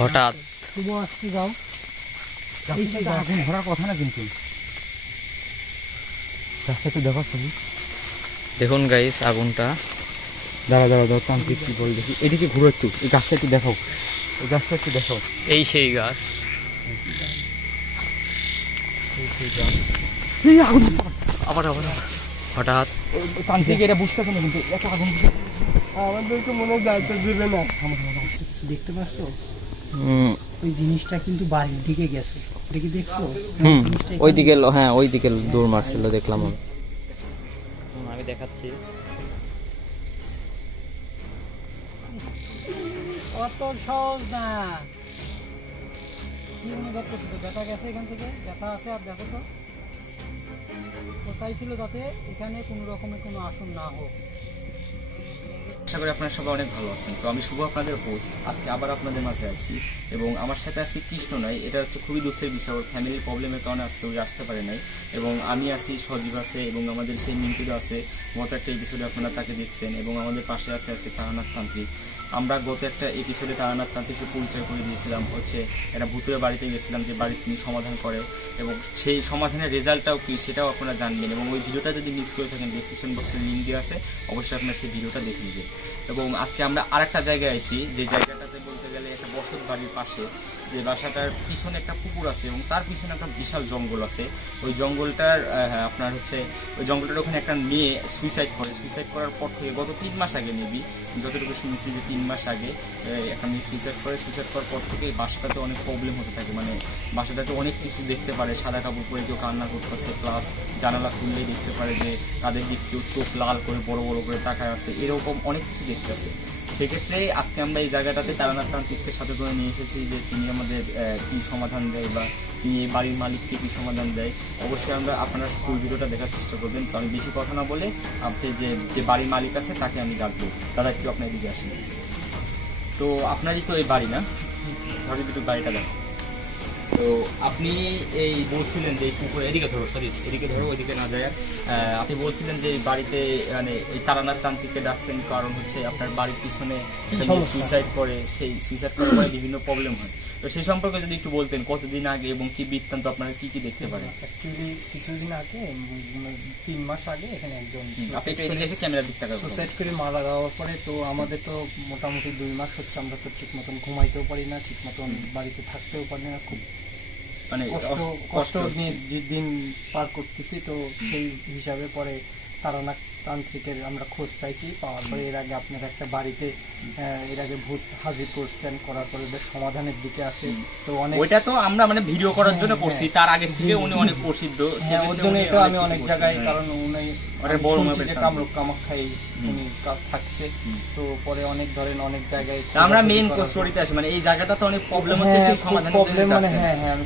হঠাৎ শুভ আসছে যাও আগুন ধরার কথা না, কিন্তু রাস্তা একটু দেখো ছবি। দেখুন গাইস আগুনটা। দাঁড়া তান্ত্রিক কি বল দেখি, এদিকে ঘুরো একটু, এই গাছটা একটু দেখাও, এই গাছটা একটু দেখাও। এই সেই গাছ। এই আগুন আবার আবার আবার। হঠাৎ তান্ত্রিক এটা বুঝতেছে না, কিন্তু এত আগুন আমাদেরকে মনে হয় যাইতে দেবে না। কিছু দেখতে পাচ্ছ? ওই জিনিসটা কিন্তু বাড়ির দিকে গেছে, দেখি দেখছো? জিনিসটা ওইদিকে, হ্যাঁ ওইদিকে দৌড় মারছিল, দেখলাম আমি দেখাচ্ছি। অত সহজ না। কি অনুভব করছো? ব্যথা গেছে এখান থেকে? ব্যথা আছে? আর দেখো তো, ও চাইছিল যাতে এখানে কোনো রকমের কোনো আসন না হোক। আশা করি আপনারা সবাই অনেক ভালো আছেন। তো আমি শুভ, আপনাদের হোস্ট, আজকে আবার আপনাদের মাঝে আছি এবং আমার সাথে আজকে কৃষ্ণ নাই। এটা হচ্ছে খুবই দুঃখের বিষয়, ওর ফ্যামিলির প্রবলেমের কারণে আজকে ওই আসতে পারে নাই। এবং আমি আছি, সজীব আছে এবং আমাদের সেই মিন্টুদা আছে। গত একটা এপিসোডে আপনারা তাকে দেখছেন এবং আমাদের পাশে আছে আজকে তারানাথ তান্ত্রিক। আমরা গত একটা এপিসোডে তারানাথ তান্ত্রিককে পরিচয় করে দিয়েছিলাম, হচ্ছে একটা ভূতের বাড়িতে গেছিলাম যে বাড়ি তিনি সমাধান করে, এবং সেই সমাধানের রেজাল্টটাও কী সেটাও আপনারা জানবেন। এবং ওই ভিডিওটা যদি মিস করে থাকেন, ডিসক্রিপশন বক্সে লিঙ্ক দেওয়া আছে, অবশ্যই আপনারা সেই ভিডিওটা দেখে নেবেন। এবং আজকে আমরা আরেকটা জায়গায় আইছি, যে জায়গাটাতে বলতে গেলে একটা বসত বাড়ির পাশে, যে বাসাটার পিছনে একটা পুকুর আছে এবং তার পিছনে একটা বিশাল জঙ্গল আছে। ওই জঙ্গলটার আপনার হচ্ছে ওই জঙ্গলটার ওখানে একটা মেয়ে সুইসাইড করার পর থেকে গত 3 মাস আগে মেবি, যতটুকু শুনেছি যে 3 মাস আগে একটা মেয়ে সুইসাইড করার পর থেকে এই বাসাটাতে অনেক প্রবলেম হতে থাকে। মানে বাসাটাতে অনেক কিছু দেখতে পারে, সাদা কাপড় পরে কেউ কান্না করতেছে, প্লাস জানালা খুললেই দেখতে পারে যে তাদের দিক কেউ চোখ লাল করে বড় বড় করে তাকায় আছে, এরকম অনেক কিছু দেখতেছে। সেক্ষেত্রে আজকে আমরা এই জায়গাটাতে তারানাথ তান্ত্রিককে সাথে করে নিয়ে এসেছি যে তিনি আমাদের কী সমাধান দেয় বা তিনি এই বাড়ির মালিককে কী সমাধান দেয়। অবশ্যই আপনারা ফুল ভিডিওটা দেখার চেষ্টা করবেন। তো আমি বেশি কথা না বলে আপনি যে বাড়ির মালিক আছে তাকে আমি ডাকবো। দাদা একটু আপনার দিকে আসেন। তো আপনারই তো এই বাড়ি না? ধরে দুটো বাড়িটা দেখো। তো আপনি এই বলছিলেন যে এই পুকুরে, এদিকে ধরো এদিকে ধরো, ওইদিকে না যায়। আপনি বলছিলেন যে এই বাড়িতে মানে এই তারানাথ তান্ত্রিককে ডাকছেন কারণ হচ্ছে আপনার বাড়ির পিছনে সুইসাইড করে, সেই সুইসাইড করার পরে বিভিন্ন প্রবলেম হয়। তো সেই সম্পর্কে যদি একটু বলতেন, কতদিন আগে এবং কি বৃত্তান্ত, আপনারা কি কি দেখতে পারেন? অ্যাকচুয়ালি কিছুদিন আগে 3 মাস আগে এখানে একজন আপনি একটু এদিকে এসে ক্যামেরার দিক থেকে সুসাইড করে মারা যাওয়ার পরে, তো আমাদের তো মোটামুটি 2 মাস হচ্ছে আমরা তো ঠিক মতন ঘুমাইতেও পারি না, ঠিক মতন বাড়িতে থাকতেও পারি না, খুব মানে কষ্ট নিয়ে যে দিন পার করতেছি। তো সেই হিসাবে পরে তারানাথ তান্ত্রিকের আমরা খোঁজ পাইছি, পাওয়ার পরে এর আগে আপনার একটা বাড়িতে এর আগে ভূত হাজির করছেন, করার পরে বেশ সমাধানের দিকে আছে। তো অনেক ওইটা তো আমরা মানে ভিডিও করার জন্য করছি, তার আগে থেকে উনি অনেক প্রসিদ্ধ। ওর জন্য এটা আমি অনেক জায়গায়, কারণ উনি বড় যে কামরূপ কামাখ্যায় উনি থাকছে, তো পরে অনেক ধরেন অনেক জায়গায় আমরা মেইন স্টোরিতে আসি। মানে এই জায়গাটা তো অনেক প্রবলেম হচ্ছে, সেই সমাধানের প্রবলেম জন্য মানে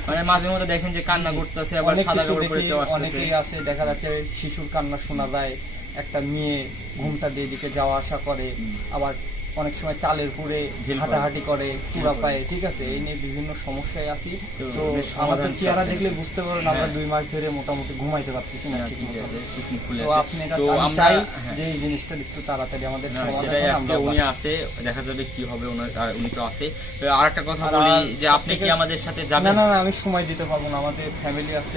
মানে মাঝে মধ্যে দেখেন যে কান্না করতেছে, আবার সাদা কাপড় পরে কেউ আসছে, অনেকেই আছে দেখা যাচ্ছে শিশুর কান্না শোনা যায়, একটা মেয়ে ঘুমটা দিয়ে দিকে যাওয়া আসা করে, আবার অনেক সময় চালের পুরে হাঁটাহাঁটি করে পুরা পায়ে, ঠিক আছে। এই নিয়ে বিভিন্ন সমস্যায় আছি। তো আমাদের চেহারা দেখলে বুঝতে পারেন আমরা 2 মাস ধরে মোটামুটি ঘুমাইতে পারতেছি না। তো আপনি চাই যে এই জিনিসটা একটু তাড়াতাড়ি আমাদের উনি আছে, দেখা যাবে কি হবে। উনি তো আছে। আর একটা কথা বলি যে আপনি কি আমাদের সাথে যাবেন? না, আমি সময় দিতে পারবো না, আমাদের ফ্যামিলি আছে।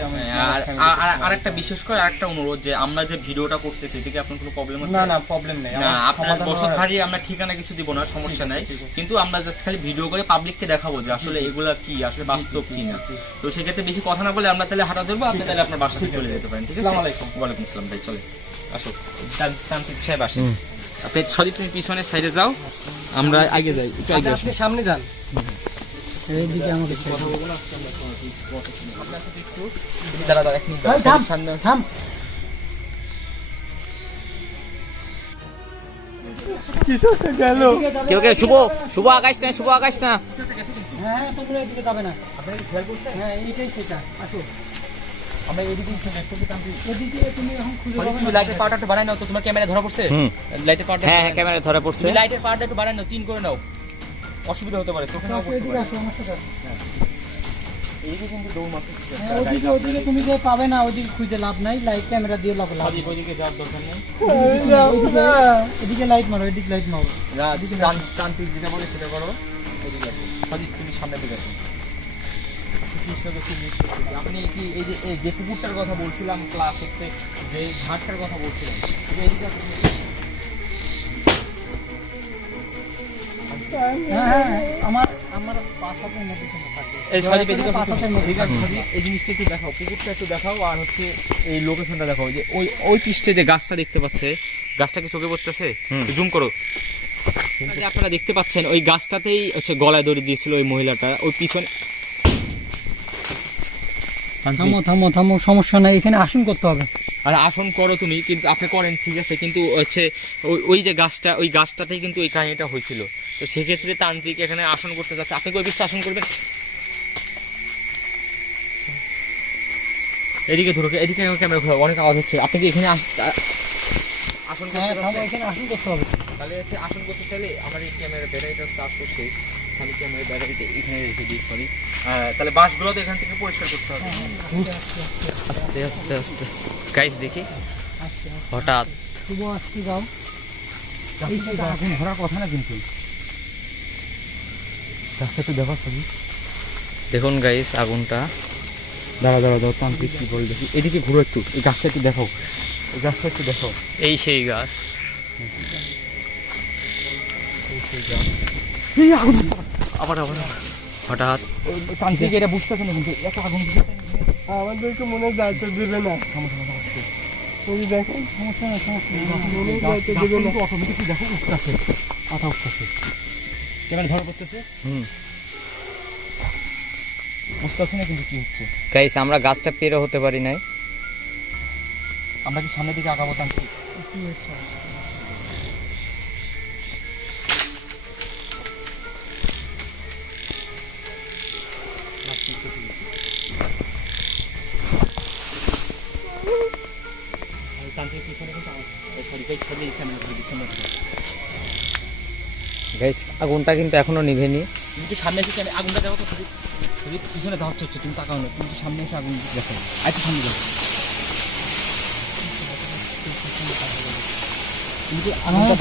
আর একটা বিশেষ করে আরেকটা অনুরোধ, যে আমরা যে ভিডিওটা করতেছি এতে কি আপনার কোনো প্রবলেম আছে? না প্রবলেম নেই। না, আপনার বসত বাড়ি আমরা ঠিকানা কিছু দিব না, সমস্যা নাই, কিন্তু আমরা জাস্ট খালি ভিডিও করে পাবলিককে দেখাবো যে আসলে এগুলা কি, আসলে বাস্তব কি না। তো সেক্ষেত্রে বেশি কথা না বলে আমরা তাহলে হাঁটা ধরবো, আপনি তাহলে আপনার বাসাতে চলে যেতে পারেন। ঠিক আছে? ওয়ালাইকুম আসসালাম ভাই, চলে আসো। তান্ত্রিক সাহেব আসেন, আপনি সরি তুমি পিছনের সাইডে যাও, আমরা আগে যাই, একটু আগে আপনি সামনে যান, এইদিকে আমাদের কথা বলবো না। আপনার সাথে একটু দাঁড়া এক মিনিট সামনে থাম। কেউ শুভ আকাশ না। হ্যাঁ তোমরা এদিকে যাবে না, আপনি খেয়াল করছেন? হ্যাঁ এইটাই সেটা, আসো আমরা এদিকে এদিকে। তুমি এখন খুঁজে পাবে না। লাইটের পাওয়ারটা একটু বাড়াই নাও তো, তোমার ক্যামেরা ধরা পড়ছে? লাইটের পাওয়ারটা, হ্যাঁ ক্যামেরা ধরা পড়ছে। লাইটের পাওয়ারটা একটু বাড়াই নাও, 3 করে নাও, অসুবিধা হতে পারে। তোকে নাও করতে পারে। এইদিকে কিন্তু দৌড় মারছে। ওইদিকে তুমি যে পাবে না, ওইদিকে খুঁজে লাভ নাই, লাইট ক্যামেরা দিয়ে লাভ। ওইদিকে যাওয়ার দরকার নেই, এদিকে লাইট মারো, এদিকে লাইট মারো। তান্ত্রিক যেটা বলে সেটা করো। এদিকে আসো। সজিত তুমি সামনে দিকে আসুন। কৃষ্ণকে খুব মিস করতেছি। আপনি কি এই যে পুকুরটার কথা বলছিলাম, প্লাস হচ্ছে যে ঘাটটার কথা বলছিলাম, যে এদিকে আসুন। আমার আমার পাশাতে নদী থাকে। এই সজিত এদিকে আসুন তুমি। ঠিক আছে সজিত, এই জিনিসটা একটু দেখাও, পুকুরটা একটু দেখাও, আর হচ্ছে এই লোকেশনটা দেখাও। যে ওই পৃষ্ঠে যে গাছটা দেখতে পাচ্ছে, গাছটা কি চোখে পড়তেছে? জুম করো। যে আপনারা দেখতে পাচ্ছেন ওই গাছটাতেই হচ্ছে গলায় দড়ি দিয়েছিল ওই মহিলাটা, ওই পিছনে। থামো থামো, সমস্যা নাই, এখানে আসন করতে হবে। আর আসন করো তুমি, কিন্তু আপনি করেন ঠিক আছে, কিন্তু হচ্ছে ওই যে গাছটা, ওই গাছটাতেই কিন্তু এই কাহিনীটা হয়েছিল। তো সেক্ষেত্রে তান্ত্রিক এখানে আসন করতে যাচ্ছে। আপনি ওই পিছটা আসন করবেন। এদিকে ধরো, এদিকে ক্যামেরা ঘোরাও, অনেক আওয়াজ হচ্ছে। আপনি কি এখানে আসন করতে যাচ্ছেন? এখানে আসন করতে হবে। তাহলে হচ্ছে আসন করতে চাইলে আমার এই ক্যামেরার ব্যাটারিটা চার্জ করছে, আমি ক্যামেরার ব্যাটারিটা এখানে রেখে দিই, সরি। তাহলে বাঁশগুলো তো এখান থেকে পরিষ্কার করতে হবে। আস্তে আস্তে আস্তে গাইস দেখি, হঠাৎ শুভ আসছি যাও। আগুন ধরার কথা না, কিন্তু গাছটা একটু দেখো সবই। দেখুন গাইস আগুনটা। দাঁড়া তান্ত্রিক কি বল দেখি। এদিকে ঘুরো একটু, এই গাছটা একটু দেখাও, এই গাছটা একটু দেখাও। এই সেই গাছ। এই আগুন আবার হঠাৎ তান্ত্রিক এটা বুঝতেছে না, কিন্তু এত আগুন আমাদেরকে মনে যাইতে দেবে না। ওই দেখেন, সমস্যা নেই, মনে যাইতে দেবে না। অটোমেটিকলি দেখো উঠতেছে, মাথা উঠতেছে, ক্যামেরা ধরা পড়তেছে। বুঝতেছে না কিন্তু কি হচ্ছে। গাইস আমরা গাছটা পেরো হতে পারি নাই। আমরা কি সামনের দিকে আগাবো তান্ত্রিক? কি হচ্ছে? তান্ত্রিক পিছনে কিন্তু সরি গাইস, সরি এই ক্যামেরা ধরে পিছনে। গাইস আগুনটা কিন্তু এখনো নিভেনি। তুমি কি সামনে এসে আগুনটা দেখো তো, যদি পিছনে যাওয়া হচ্ছে, তুমি তাকাও না, তুমি সামনে এসে আগুন দেখো, আর একটু সামনে দেখো।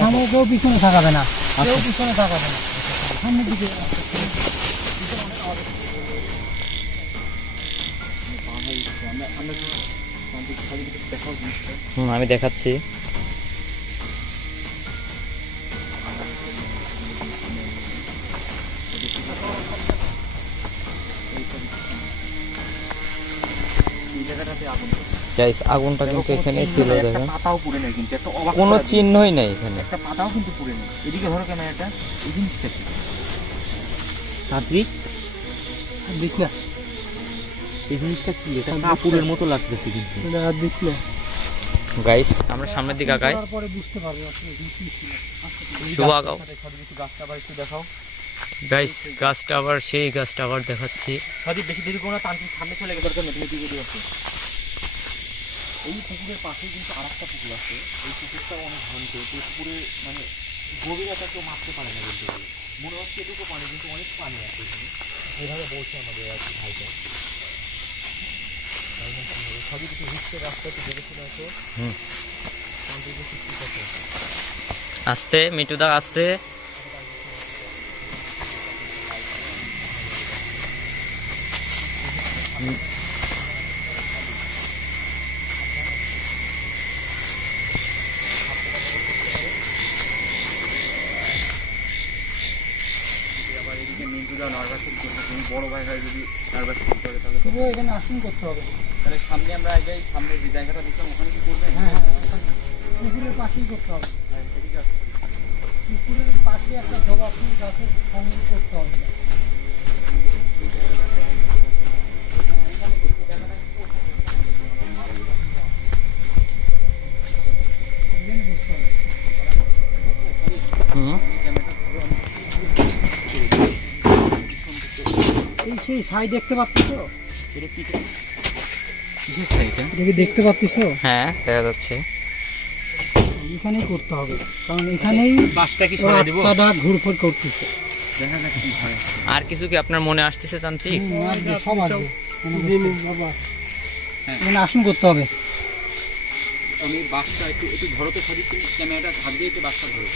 সামনে কেউ পিছনে থাকাবে না, কেউ পিছনে থাকাবে না, সামনের দিকে। আমি দেখাচ্ছি। গাইস আগুনটা কিন্তু এখানেই ছিল, দেখেন পাতাও পুড়ে নেই, কিন্তু একটা অবাক কোনো করা জিনিস। চিহ্নই নাই এখানে। একটা পাতাও কিন্তু পুড়ে নেই। এদিকে ধরো ক্যামেরাটা, এই জিনিসটা কি তান্ত্রিক দিস না, এই জিনিসটা কি? এটা কাপড়ের মতো লাগতেছে কিন্তু। দিস না। গাইস আমরা সামনের দিকে আগাই। তারপরে বুঝতে পারবে আসলে কি ছিল। শুভ আগাও গাছটা আবার একটু দেখাও। গাইস, গাছটা আবার সেই গাছটা আবার দেখাচ্ছি। সদীপ বেশি দেরি করো না, তান্ত্রিক সামনে চলে গেছে, তুমি দিকে দিয়ে আসো। এই পুকুরের পাশেই কিন্তু আরেকটা পুকুর আছে, এই পুকুরটা অনেক শান্ত। এই পুকুরে মানে গভীরতা কেউ মাপতে পারে না বলতে গেলে। মনে হচ্ছে এটুকু পানি, কিন্তু অনেক পানি আছে এখানে, এভাবে বলছে আমাদের আর কি ভাইটা। সবই কিছু হিসছে, রাস্তা একটু দেখে শুনে আসো। তান্ত্রিকের ঠিক আছে, আস্তে মিটুদা আস্তে। তুমি বড় ভাই হয় যদি নার্ভাস ফিল করে, তাহলে শুভ এখানে আসন করতে হবে। তাহলে সামনে আমরা আগে সামনে যে জায়গাটা দেখলাম ওখানে কি করবেন? হ্যাঁ, পুকুরের পাশেই করতে হবে। পুকুরের পাশে একটা জবা ফুল গাছের সঙ্গে করতে হবে। এই সেই ছাই দেখতে পাচ্ছ? এটা কি কিসের সাইড? এটা কি দেখতে পাচ্ছ? হ্যাঁ দেখা যাচ্ছে। এখানেই করতে হবে, কারণ এখানেই বাসটা কি সরাই দেব? আত্মাটা ঘুরফুর করতেছে। দেখা যাক কি হয়। আর কিছু কি আপনার মনে আসতেছে তান্ত্রিক? আসবে, সব আসবে। এখানে আসন করতে হবে। আমি বাসটা একটু একটু ধরো তো, সরি ক্যামেরাটা হাত দিয়ে একটু বাসটা ধরো।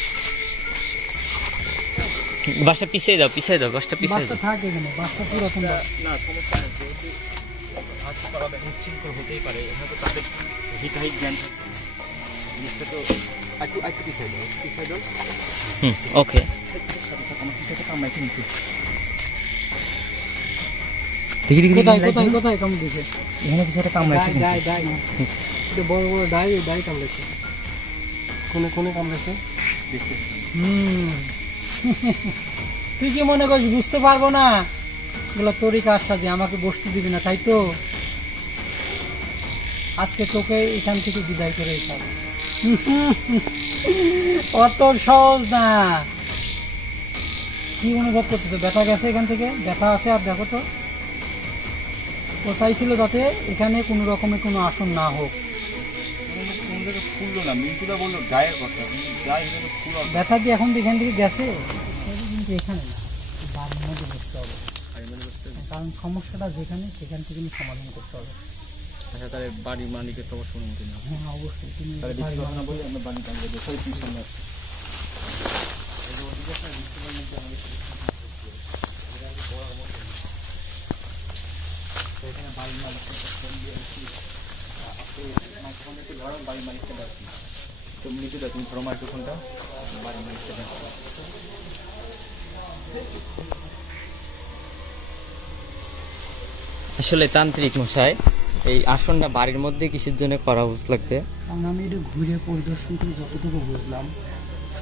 বাসটা পিছিয়ে দাও, পিছিয়ে দাও, বাসটা পিছিয়ে বাসটা দাও। থাকে এখানে, বাসটা পুরাতন বাস। না সমস্যা নেই, যেহেতু হাত করাবে নিশ্চিন্ত হতেই পারে, এখানে তো তাদের হিতাহিত জ্ঞান থাকবে না। জিনিসটা তো একটু একটু পিছাই দাও, একটু পিছাই দাও। ওকে। আমার পিছাতে কামাইছে কিন্তু দেখি দেখি কোথায় কোথায় কোথায় কামড় দিয়েছে? এখানে পিছাতে কামাইছে কিন্তু ডাই ডাই এটা বড় বড় ডাই, ওই ডাই কামড়েছে, কোনে কোনে কামড়েছে। দেখতে তুই কি মনে করিস বুঝতে পারবো না? এগুলো তোরই কাজ সাথে, আমাকে বসতে দিবি না তাই তো? আজকে তোকে এখান থেকে বিদায় করে দিতাম। অত সহজ না। কি অনুভব করতেছো? ব্যথা গেছে এখান থেকে? ব্যথা আছে? আর দেখো তো, ও চাইছিল যাতে এখানে কোনো রকমের কোনো আসন না হোক। ফুললো না, মিন্টুদা বললো গায়ের কথা, গায়ে হলো ফুল। ব্যথা কি এখন এখান থেকে গেছে? কিন্তু এখানে না, বাড়ির মধ্যে বসতে হবে, কারণ সমস্যাটা যেখানে সেখান থেকে সমাধান করতে হবে। আচ্ছা তাহলে বাড়ির মালিকের তো অবশ্যই অনুমতি নেওয়া। হ্যাঁ অবশ্যই, তুমি তাহলে বেশি কথা না বলে আমরা বাড়ি টাঙ্গে দিই, সবাই তিন সামনে বাড়ির মালিকটা ডাকি। তো মিন্টুদা তুমি ধরো মাইক্রোফোনটা, বাড়ির মালিকটা ডাকি। আসলে তান্ত্রিক মশাই, এই আসনটা বাড়ির মধ্যে কিসের জন্য করা উচিত লাগবে? কারণ আমি এটা ঘুরে পরিদর্শন করে যতটুকু বুঝলাম,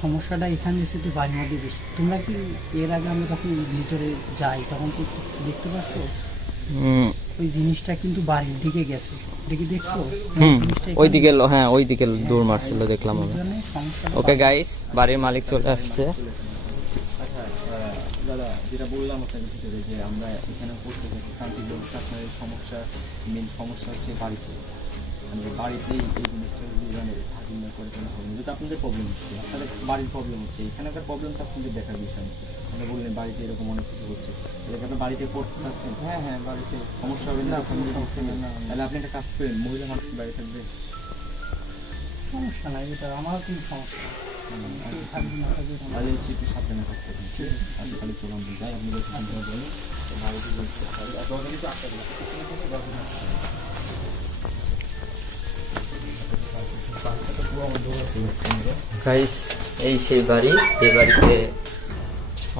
সমস্যাটা এখানে এসে তো বাড়ির মধ্যে বেশি। তোমরা কি এর আগে আমরা যখন ভিতরে যাই তখন কি কিছু দেখতে পাচ্ছ? ওই জিনিসটা কিন্তু বাড়ির দিকে গেছে, দেখি দেখছো? জিনিসটা এখানে ওইদিকে হ্যাঁ, ওইদিকে দৌড় মারছিল দেখলাম আমি। জন্য সমস্যাটা ওকে গাইস, বাড়ির মালিক চলে আসছে। আচ্ছা দাদা, যেটা বললাম আপনাদের ভিতরে যে আমরা এখানে পড়তে যাচ্ছি তান্ত্রিক ব্যবস্থা, আপনার এই সমস্যা, মেন সমস্যা হচ্ছে বাড়িতে, মানে বাড়িতেই এই জিনিসটা যদি মানে হাজির না করে কোনো হবে না। যেটা আপনাদের প্রবলেম হচ্ছে, আপনাদের বাড়ির প্রবলেম হচ্ছে, এখানকার প্রবলেমটা আপনাদের দেখার বিষয় না। আপনি বললেন বাড়িতে এরকম অনেক কিছু হচ্ছে, এটাকে আপনার বাড়িতে পড়তে চাচ্ছেন। হ্যাঁ হ্যাঁ, বাড়িতে সমস্যা হবে না, ফ্যামিলি সমস্যা নেই। না, না। তাহলে আপনি একটা কাজ করেন, মহিলা মানুষ বাড়ি থাকবে। সমস্যা নাই, এটা আমার কিন্তু সমস্যা থাকবে না, থাকবে না। তাহলে হচ্ছে একটু সাবধানে থাকতে হবে, ঠিক আছে? আমি তাহলে চলে আমরা যাই, আপনি বলতে চিন্তা বলেন বাড়িতে বলতে দরজা কিন্তু আটটা গাইস, এই সেই বাড়ি যে বাড়িতে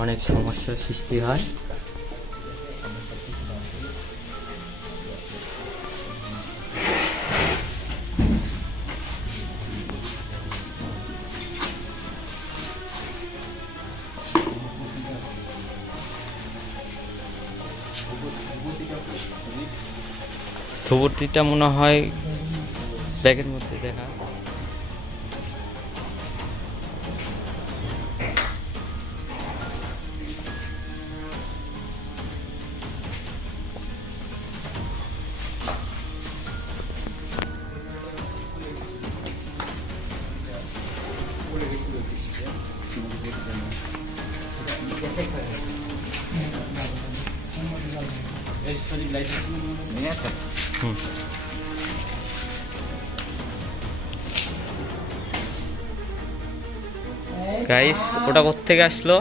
অনেক সমস্যার সৃষ্টি হয়। ধুবতিটা মনে হয় ব্যাগের মধ্যে দেখা। গাইস, ওটা কোত্থেকে আসলো?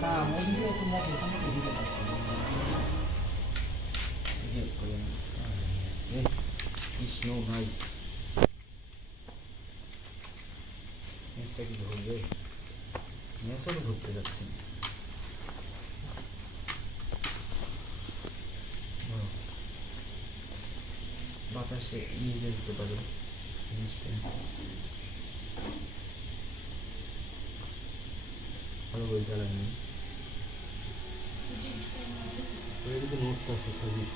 হ্যাঁ, ওদিকে তোমরা যেখানে ওদিকে থাকো। কৃষ্ণ ভাই কি ধরবে? মেসও তো ধরতে যাচ্ছি। বাতাসে নিয়ে যেতে পারে জিনিসটা। ভালো করে জ্বালানি কিন্তু নোটটা আছে সজিব।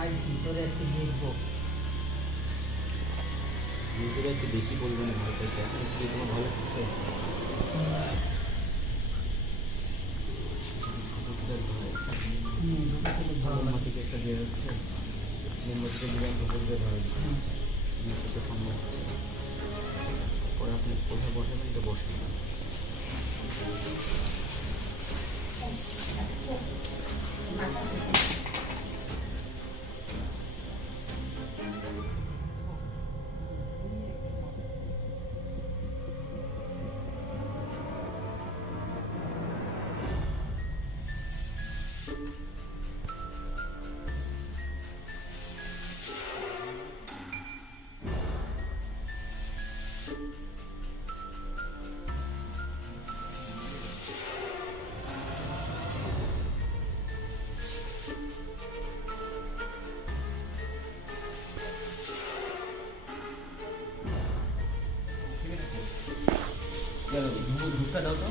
আইসি তোরে আজকে দেখবো। নিজেরা একটু বেশি পরিমাণে ভালো পেয়েছে, এখন কি তোমার ভালো লাগতেছে? থেকে একটা বের হচ্ছে, মেম্বার থেকে বিরিয়ানি ধরে ধরা দিচ্ছে, সম্ভব হচ্ছে। পরে আপনি কোথায় বসাবেন এটা বসেন। ধূপটা দাও তো।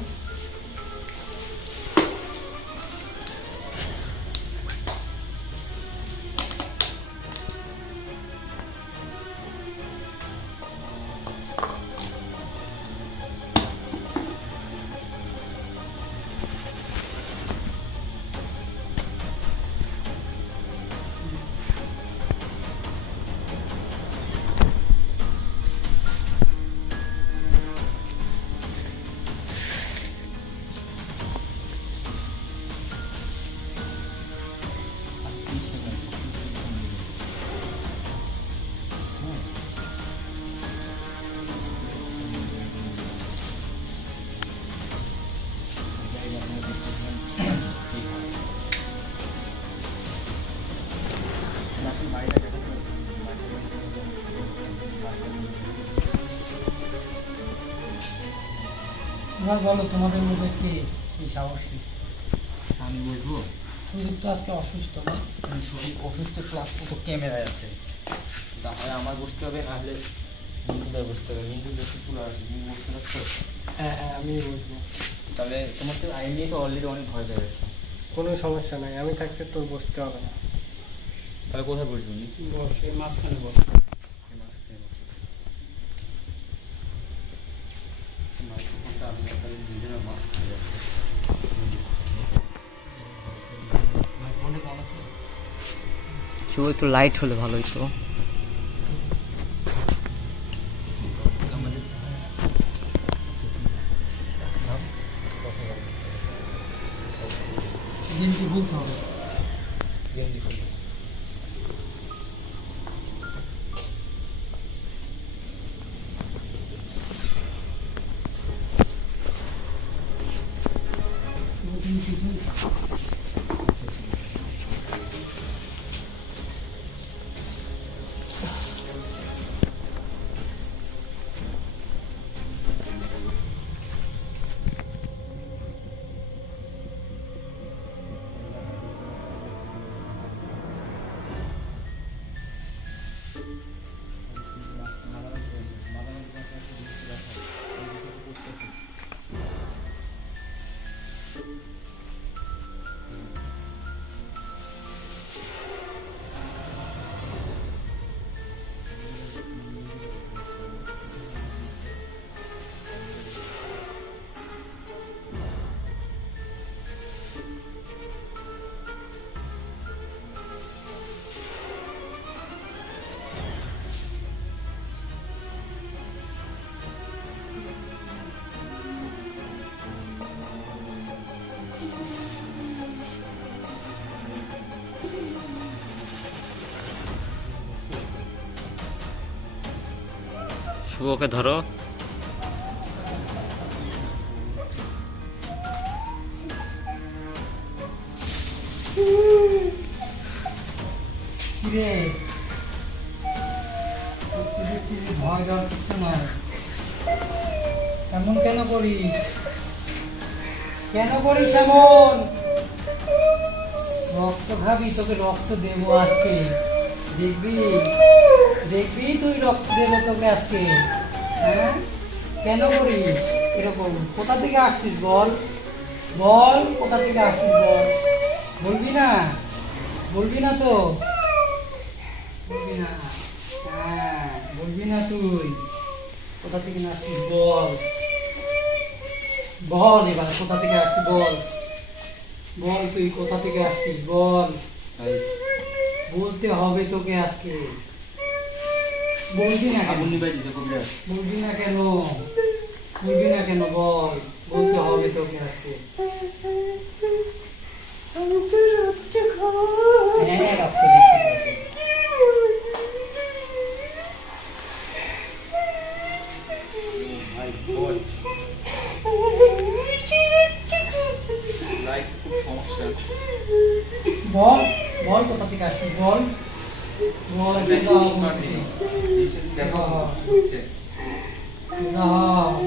তোমার বলো, তোমাদের মধ্যে কে এই সাহসী? আমি বলবো সুদীপ তো আজকে অসুস্থ না? শরীর অসুস্থ প্লাস ও তো ক্যামেরায় আছে। তাহলে আমার বসতে হবে, নাহলে মিন্টুদার বসতে হবে। মিন্টু বেশি পুরো আসছে, তুমি বসতে পারছো? হ্যাঁ হ্যাঁ, আমি বলবো। তাহলে তোমার তো আইন নিয়ে তো অলরেডি অনেক ভয় পেয়ে গেছে। কোনো সমস্যা নাই, আমি থাকতে তোর বসতে হবে না। তাহলে কোথায় বসবি? বস, এই মাঝখানে বস। মাইক্রোফোনটা আমি তাহলে নিজেরা মাস্ক খাই যাচ্ছে। মাইক্রোফোনটা কম আছে? কেউ একটু লাইট হলে ভালো হতো। গেঞ্জি বলতে হবে। তুমি পিছনে থাকো। শুভকে ধরো। কিরে, ভয় দেওয়ার কিছু নয়। এমন কেন করিস? কেন করিস এমন? রক্ত খাবি? তোকে রক্ত দেবো আজকে, দেখবি দেখবি তুই রক্ত দেবো তোকে আজকে। হ্যাঁ, কেন করিস এরকম? কোথা থেকে আসছিস বল, বল কোথা থেকে আসছিস বল। বলবি না? বলবি না তো? বলবি না? হ্যাঁ, বলবি না তুই কোথা থেকে আসছিস বল। বল এবার কোথা থেকে আসছিস বল। বল তুই কোথা থেকে আসছিস বল। বলতে হবে তোকে আজকে। বলবি না কেন? আগুন নিবাই দিছে কবিরা। বলবি না কেন? বলবি না কেন বল। বলতে হবে তোকে আজকে। হ্যাঁ, রক্ত দিচ্ছি তোকে। লাইট খুব সমস্যা। বল বল কোথা থেকে আসছিস বল বল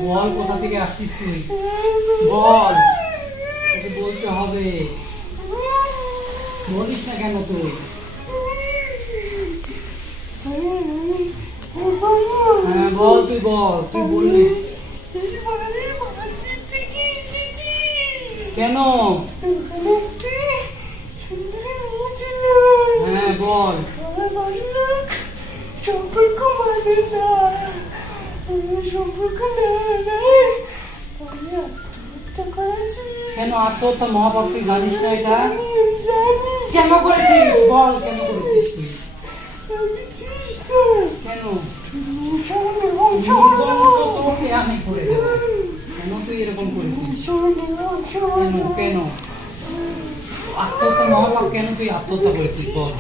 বল কোথা থেকে আসছিস তুই বল তোকে বলতে হবে বলিস না কেন তুই হ্যাঁ বল তুই বললি কেন হ্যাঁ বল সম্পর্ক মানে না সম্পর্ক আত্মহত্যা করেছি কেন আত্মহত্যা মহাপাপ তুই জানিস না এটা কেন করেছিস বল কেন করেছিস তুই কেন তোকে আমি করে দেবো কেন তুই এরকম করেছিস কেন কেন আত্মহত্যা মহাপাপ কেন তুই আত্মহত্যা করেছিস বল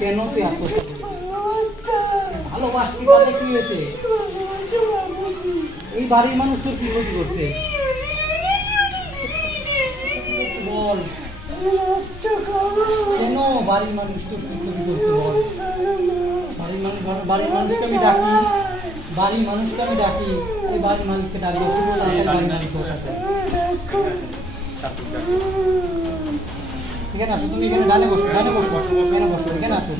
কেন তুই আত্মহত্যা করেছিস ভালোবাসতি তাতে কি হয়েছে এই বাড়ির মানুষ তোর কি ক্ষতি করছে বল কেন বাড়ির মানুষ তোর কি ক্ষতি করছে বল বাড়ির মানুষকে আমি ডাকি বাড়ির এই বাড়ির মালিককে ডাকি বাড়ির মালিক আছে এখানে আসো তুমি এখানে ডানে বসো এখানে বসো এখানে আসো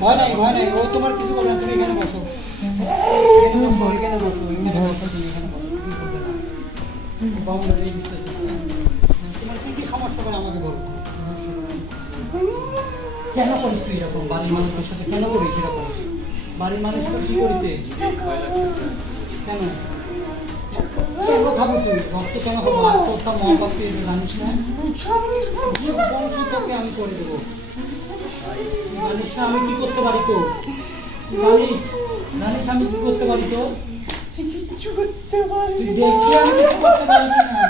ভয় নাই ও তোমার কিছু বলবে না তুমি এখানে বসো তুমি এখানে বসো তুমি এখানে বসো তোমার কি সমস্যা করে আমাকে বলো কেন করিস তুই এরকম বাড়ির মানুষের সাথে কেন করিস এরকম বাড়ির মানুষটা কি করেছে কেন কেন খাবো তুই রক্ত কেন খাবো আত্মহত্যা মহাপাপ তুই জানিস না তোকে আমি করে দেবো জানিস না আমি কি করতে পারি তো জানিস আমি কি করতে পারি তো কিচ্ছু করতে পারি তুই দেখবি আমি কিছু করতে পারি কিনা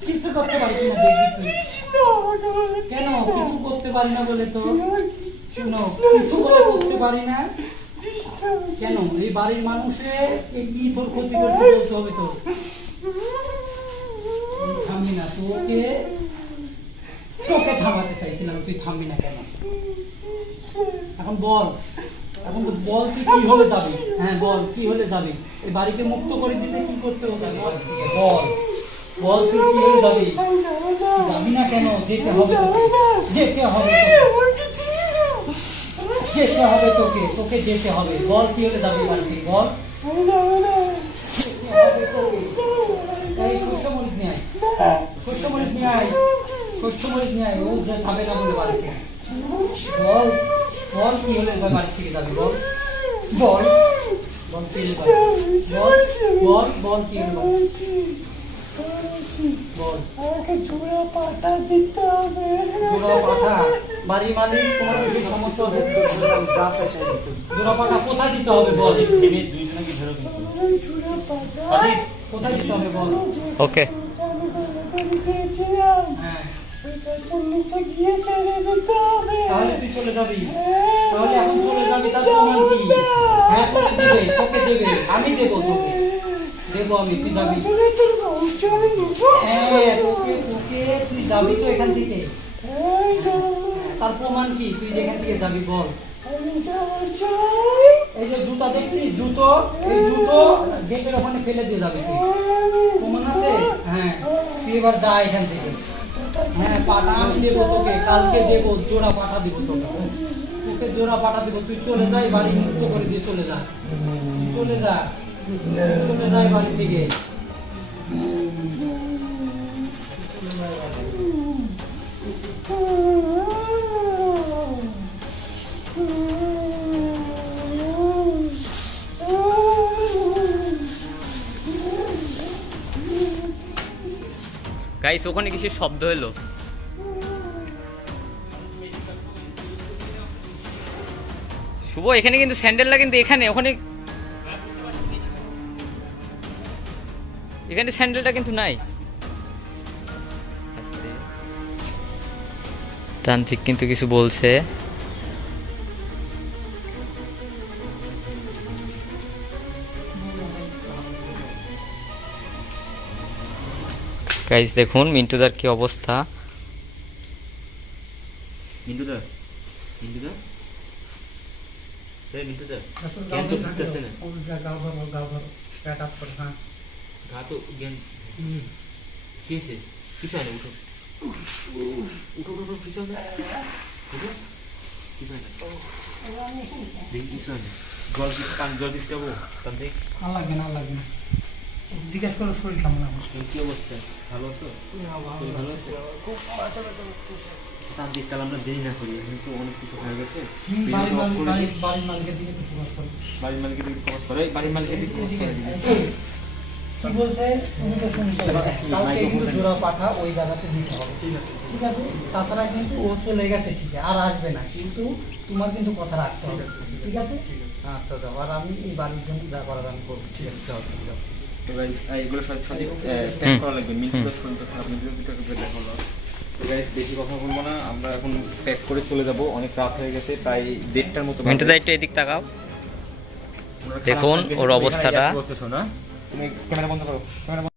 কিছু করতে পারি কিনা দেখবি তুই কেন কিছু করতে পারি না বলে তো শোনো কিছু বলে করতে পারি না কেন এই বাড়ির মানুষের কি তোর ক্ষতি করতে বলতে হবে তো থামবি না তোকে থামাতে চাইছিলাম তুই থামবি না কেন এখন বল তুই কি হলে যাবি হ্যাঁ বল কি হলে যাবি এই বাড়িকে মুক্ত করে দিতে কি করতে হবে বল তুই কি হলে যাবি যাবি না কেন যেতে হবে তোকে যেতে হবে বল কি হলে যাবি বাড়ি থেকে বল এই শস্যমরিচ নিয়ে আয় ও যে যাবে না বলে বাড়িতে বল কি হলে বাড়ি থেকে যাবি বল কি হলে বল আমাকে জোড়া পাটা দিতে হবে জোড়া পাঠা বাড়ি মালিক তোমার বেশি সমস্যা হবে জোড়া পাঠা কোথায় দিতে হবে বল জোড়া পাটা কোথায় দিতে হবে বল ওকে হ্যাঁ নিচে গিয়ে ছেড়ে দিতে হবে তাহলে তুই চলে যাবি তাহলে এখন চলে যাবি তার প্রমাণ কি হ্যাঁ তোকে দেবে আমি দেবো আমি তুই যাবি হ্যাঁ তোকে তুই যাবি তো এখান থেকে তার প্রমাণ কি তুই যেখান থেকে যাবি বল এই যে জুতা দেখছিস এই জুতো গেটের ওখানে ফেলে দিয়ে যাবি তুই প্রমাণ আছে হ্যাঁ তুই এবার যা এখান থেকে হ্যাঁ পাটা আমি দেবো তোকে কালকে দেবো জোড়া পাটা দিব তোকে জোড়া পাটা দিব তুই চলে যাই বাড়ি মুক্ত করে দিয়ে চলে যা বাড়ি থেকে গাইস ওখানে কিছু শব্দ হলো শুভ এখানে কিন্তু স্যান্ডেল না কিন্তু ওখানে স্যান্ডেলটা কিন্তু নাই তান্ত্রিক কিন্তু কিছু বলছে গাইস দেখুন মিন্টুদার কি অবস্থা। মিন্টুদা কেন তো ফিরতেছে না ঘা তো জ্ঞান কি হয়েছে? কিছু হয় না, উঠো কিছু হয় না, উঠো কিছু হয় না, দেখি কিছু হয় না। জল দিতে যাবো তার দেখ। না লাগে না জিজ্ঞেস করো শরীর কেমন আমার। কি অবস্থা, ভালো আছো? শরীর ভালো আছে? তার দিক তাহলে আমরা দেরি না করি, এখন তো অনেক কিছু হয়ে গেছে। বাড়ির মালিকের দিকে ফোকাস করো। বাড়ির মালিকের দিকে খরচ করে, বাড়ির মালিকের দিকে খরচ করে দিবি। কি বলছে তুমি তো শুনছো, কালকে কিন্তু জোড়া পাঠা ওই জায়গাতে দিতে হবে, ঠিক আছে? তাছাড়া কিন্তু ও চলে গেছে ঠিক আছে, আর আসবে না, কিন্তু তোমার কিন্তু কথা রাখতে হবে, ঠিক আছে? আচ্ছা যাও, আর আমি এই বাড়ির জন্য যা করার আমি করবো, ঠিক আছে? যাও তুমি যাও। তো guys, এগুলো সঠিক প্যাক করা লাগবে। মিন্টুদার শরীরটা খারাপ, মিন্টুদার ভিতরে দেখা হলো। তো গাইস বেশি কথা বলবো না, আমরা এখন প্যাক করে চলে যাব। অনেক রাত হয়ে গেছে, প্রায় 1:30টার মতো। মিন্টুদা একটু এদিক তাকাও, দেখুন ওর অবস্থাটা। করতেছো না, তুমি ক্যামেরা বন্ধ করো, ক্যামেরা